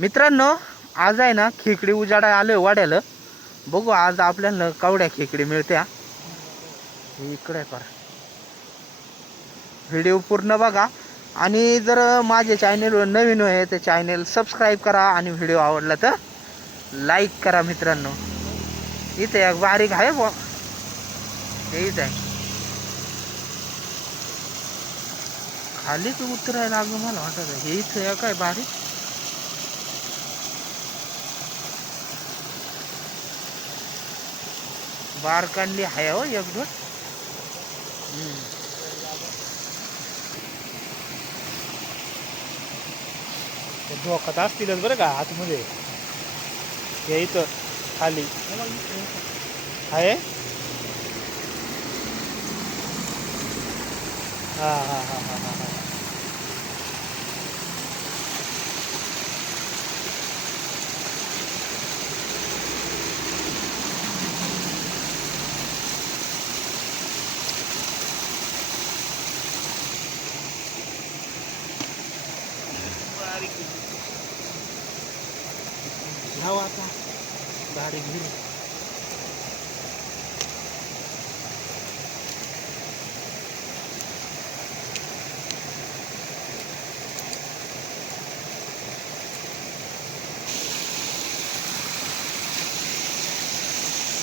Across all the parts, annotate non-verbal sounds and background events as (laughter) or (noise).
मित्रांनो आज आहे ना खेकडी उजाडा आलोय वाड्याला. बघू आज आपल्याला कावड्या खेकडी मिळत्या. हे इकडे पर व्हिडिओ पूर्ण बघा. आणि जर माझे चॅनेलवर नवीन आहे तर चॅनेल सबस्क्राईब करा आणि व्हिडिओ आवडला तर लाईक करा मित्रांनो. इथे एक बारीक आहे बुवा हे इथे आहे. खालीच उतरायला लागू मला वाटत. हे इथं आहे काय बारीक. बार काढली आहे हो एक दोन. धोकात असतीलच बरं का आतमध्ये. हे इथं खाली. आहे? हा हा हा हा हा. हा घ्यावं आता बारीक घेऊ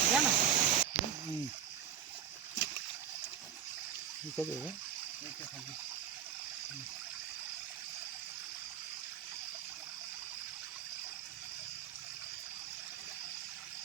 घ्या ना. इकडे आहे का? हम्म. हं?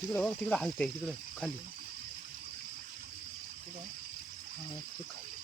तिकडं बघ तिकडं हलतंय तिकडं खाली हा, ते खाली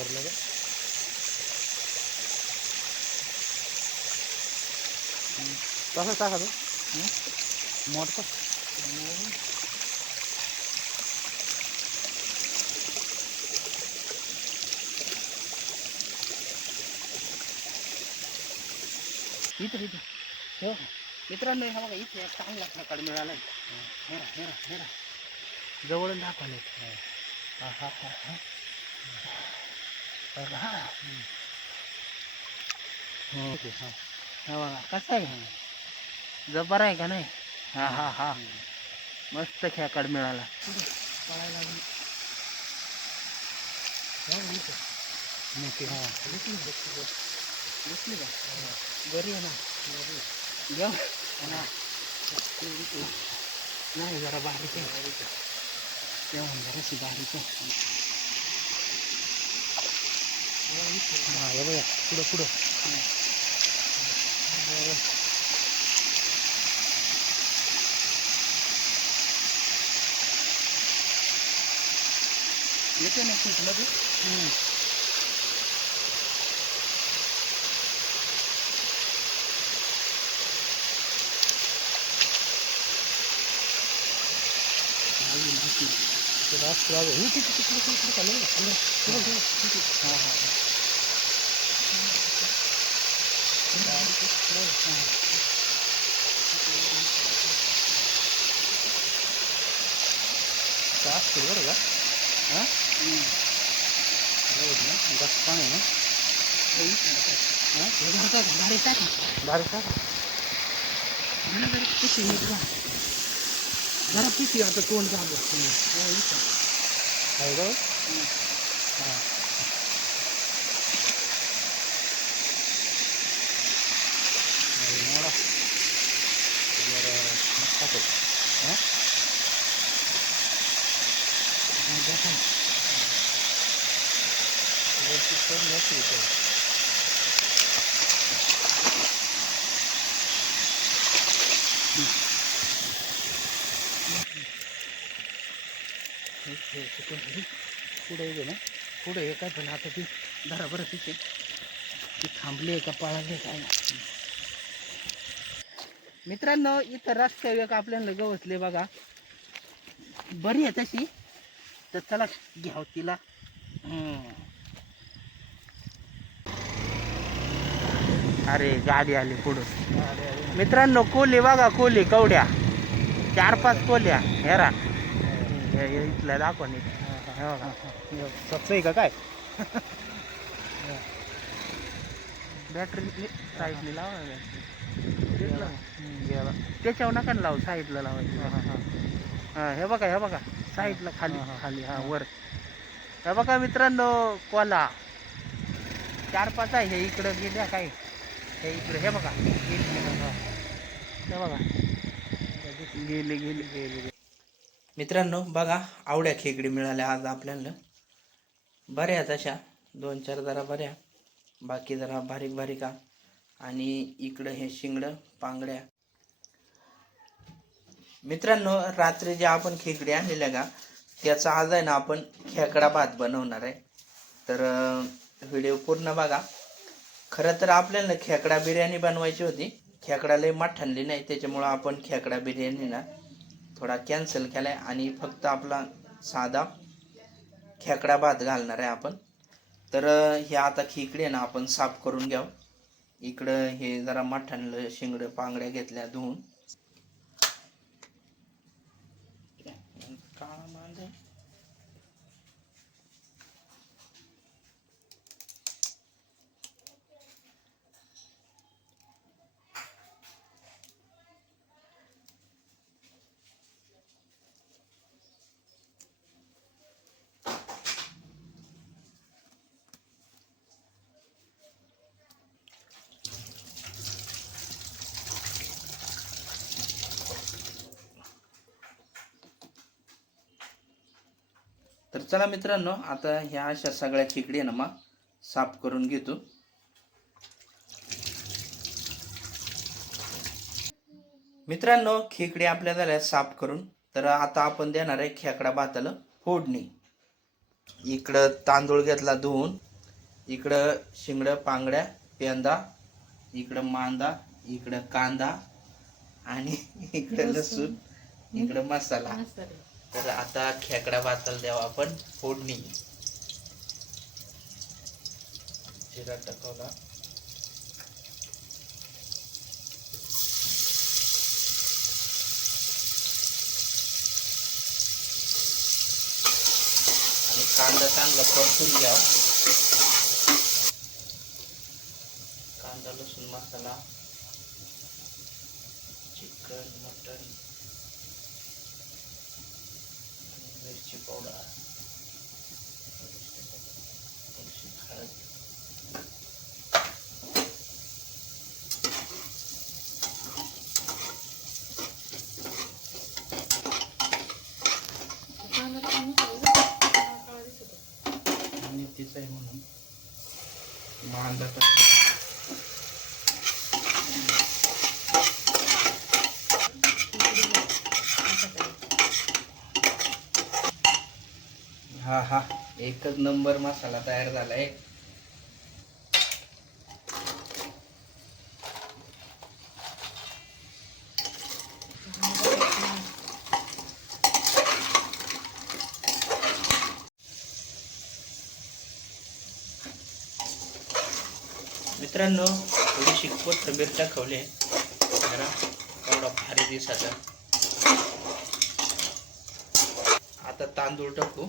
धरलं का तसं टाका तो मोठं इथं इथं. ठेव. मित्रांनो हा बघा इथे एक चांगला प्रकार मिळाला हेरा हेरा हेरा जवळून दाखवले हा हा हा हा. हा. हो हा. हा बघा कसं आहे जबर आहे का नाही? हा हा हा. मस्त खेकड मिळाला. बरी आहे ना? हा. नाही जरा बारीक आहे. तेव्हा जराशी बारीक आहे. हा हे बघा. पुढं पुढं. येते ना मध्ये ते लास्ट राहू हे तिकडे तिकडे तिकडे चालू आहे. पुढं पुढं पुढं पुढं. हा हा हा जास्त आहे बरं का हां जास्त पाणी ना भारी टाका भारी का जरा पिशी आता तोंड चालू 最後、う。ん、はい我是真没睡着。हे चुकून ना. पुढे हे काय पण आता ती बरं तिथे. ती थांबली का पळाली काय मित्रांनो इथं रस्त्यावर एक आपल्याला गवसले बघा. बरी आहे तशी. तर चला घ्याव तिला. हम्म. अरे गाडी आली पुढं. अरे. मित्रांनो कोली बघा कोली कवड्या. चार पाच कोल्या हेरा हे- हे इथल्या दाखवा नीट. हे बघा. स्वच्छ आहे का काय बॅटरी साईडने लावा ना battery. घेतलं? हम्म, गेला. त्याच्यावर नका ना लावू साईडला लावायचं हा, हा, हा. हा, हे बघा हे बघा साईडला खाली हा, हा. खाली हा वर हे बघा मित्रांनो कोला चार पाच आहे हे इकडं गेल्या काय हे इकडे हे बघा गेली हे बघा गेले गेले गेले मित्रांनो बघा आवड्या खेकडी मिळाल्या आज आपल्याला. बऱ्या तशा दोन चार जरा बऱ्या. बाकी जरा बारीक बारीक आणि इकडं हे शिंगडं पांगड्या. मित्रांनो रात्री जे आपण खेकडी आणलेल्या का त्याचा आज आहे ना आपण खेकडा भात बनवणार आहे. तर व्हिडिओ पूर्ण बघा. खरं तर आपल्याला खेकडा बिर्याणी बनवायची होती. खेकडा लय आणली नाही त्याच्यामुळं आपण खेकडा बिर्याणी ना थोडा कॅन्सल केला आहे आणि फक्त आपला साधा खेकडा भात घालणार आहे आपण. तर हे आता खेकडे ना आपण साफ करून घ्याव. इकडं हे जरा मठ्ठणलं शिंगडं पांगड्या घेतल्या धुवून. तर चला मित्रांनो आता ह्या अशा सगळ्या खेकडी ना मग साफ करून घेतो. मित्रांनो खेकडे आपल्या झाल्या साफ करून तर आता आपण देणार आहे खेकडा भाताला फोडणी. इकडं तांदूळ घेतला धुवून इकडं शिंगडं पांगड्या पेंदा इकडं मांदा इकडं कांदा आणि (laughs) इकडं लसूण. इकडं मसाला. तर आता खेकडा भाताला द्यावा आपण फोडणी. जिरा टाकवला. आणि कांदा चांगला परतून घ्या. कांदा लसूण मसाला. Chicken mutton. मिरची पावडर थोडीशी हळद आणि तिचं आहे म्हणून. मांदा हा एकच नंबर मसाला तयार झालाय. मित्रांनो थोडीशी कोथिंबीर दाखवले जरा एवढा भारी दिसाचा आता तांदूळ टाकू.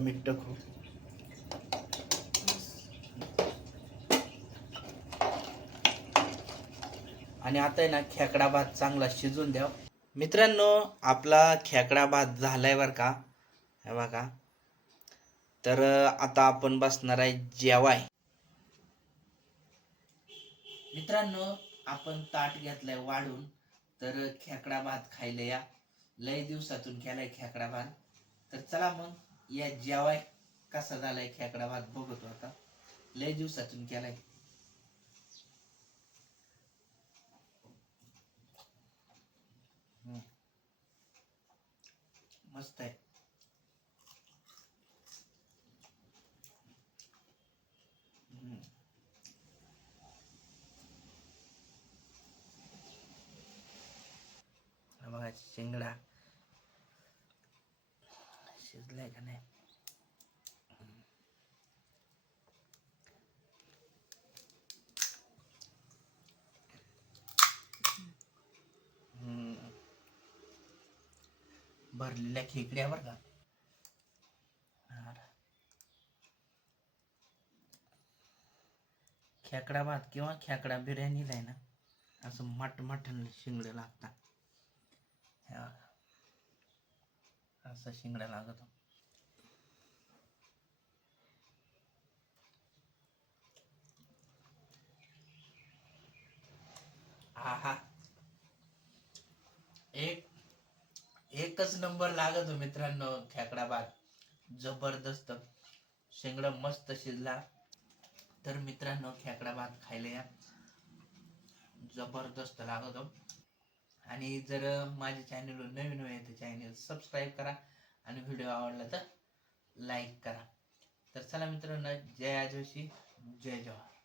आवडा मीठ टाकू आणि आता आहे ना खेकडा भात चांगला शिजून द्या. मित्रांनो आपला खेकडा भात झालाय बरं का? हे बघा. तर आता आपण बसणार आहे जेवाय. मित्रांनो आपण ताट घेतलाय वाढून. तर खेकडा भात खायला या. लय दिवसातून केलाय खेकडा भात. तर चला मग. या जेवाय कसा झालाय खेकडा भात बघतो आता. लय दिवसातून केलाय. मस्त आहे. बघा शेंगडा. शिजलाय का नाही भरलेल्या खेकड्या का. खेकडा भात किंवा खेकडा बिर्याणीला आहे ना. असं मट मटण शिंगडे लागतात. असं शिंगड्या लागत. आहा. एक एकच नंबर लागत हो मित्रांनो खेकडा भात जबरदस्त. शेंगडा मस्त शिजला. तर मित्रांनो खेकडा भात खायला या. जबरदस्त लागत. हो आणि जर माझ्या चॅनलवर नवीन आहे तर चॅनल सबस्क्राईब करा आणि व्हिडिओ आवडला तर लाईक करा. तर चला मित्रांनो जय जोशी जय जवाहर